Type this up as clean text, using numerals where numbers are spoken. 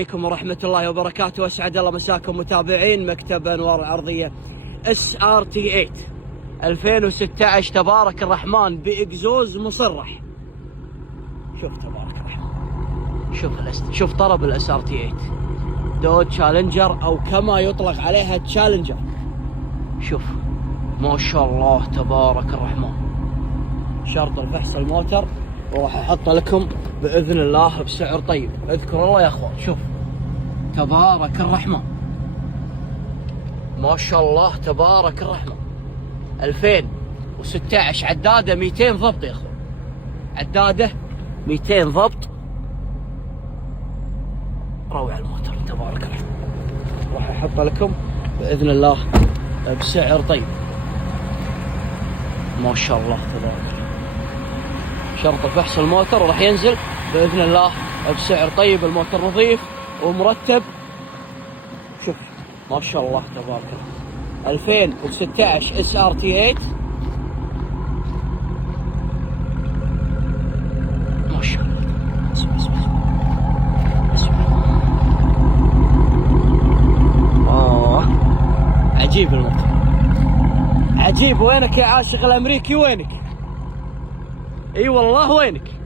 عليكم ورحمة الله وبركاته، واسعد الله مساكم متابعين مكتب انوار العرضية SRT8 2016 تبارك الرحمن باكزوز مصرح. شوف تبارك الرحمن، شوف طرب SRT8 دوج تشالنجر او كما يطلق عليها تشالنجر. شوف ما شاء الله تبارك الرحمن، شرط الفحص الموتر وراح احط لكم باذن الله بسعر طيب. اذكر الله يا اخوان، شوف تبارك الرحمن ما شاء الله تبارك الرحمن. 2016 عداده 200 ضبط يا اخوان، عداده 200 ضبط. روع الموتر تبارك الرحمن، راح احط لكم باذن الله بسعر طيب. ما شاء الله تبارك الله، شرط فحص الموتر وراح ينزل باذن الله بسعر طيب. الموتر نظيف ومرتب. شوف ما شاء الله تبارك الله، 2016 SRT8 ما شاء الله. عجيب الموتر، عجيب. وينك يا عاشق الامريكي؟ وينك؟ اي والله وينك؟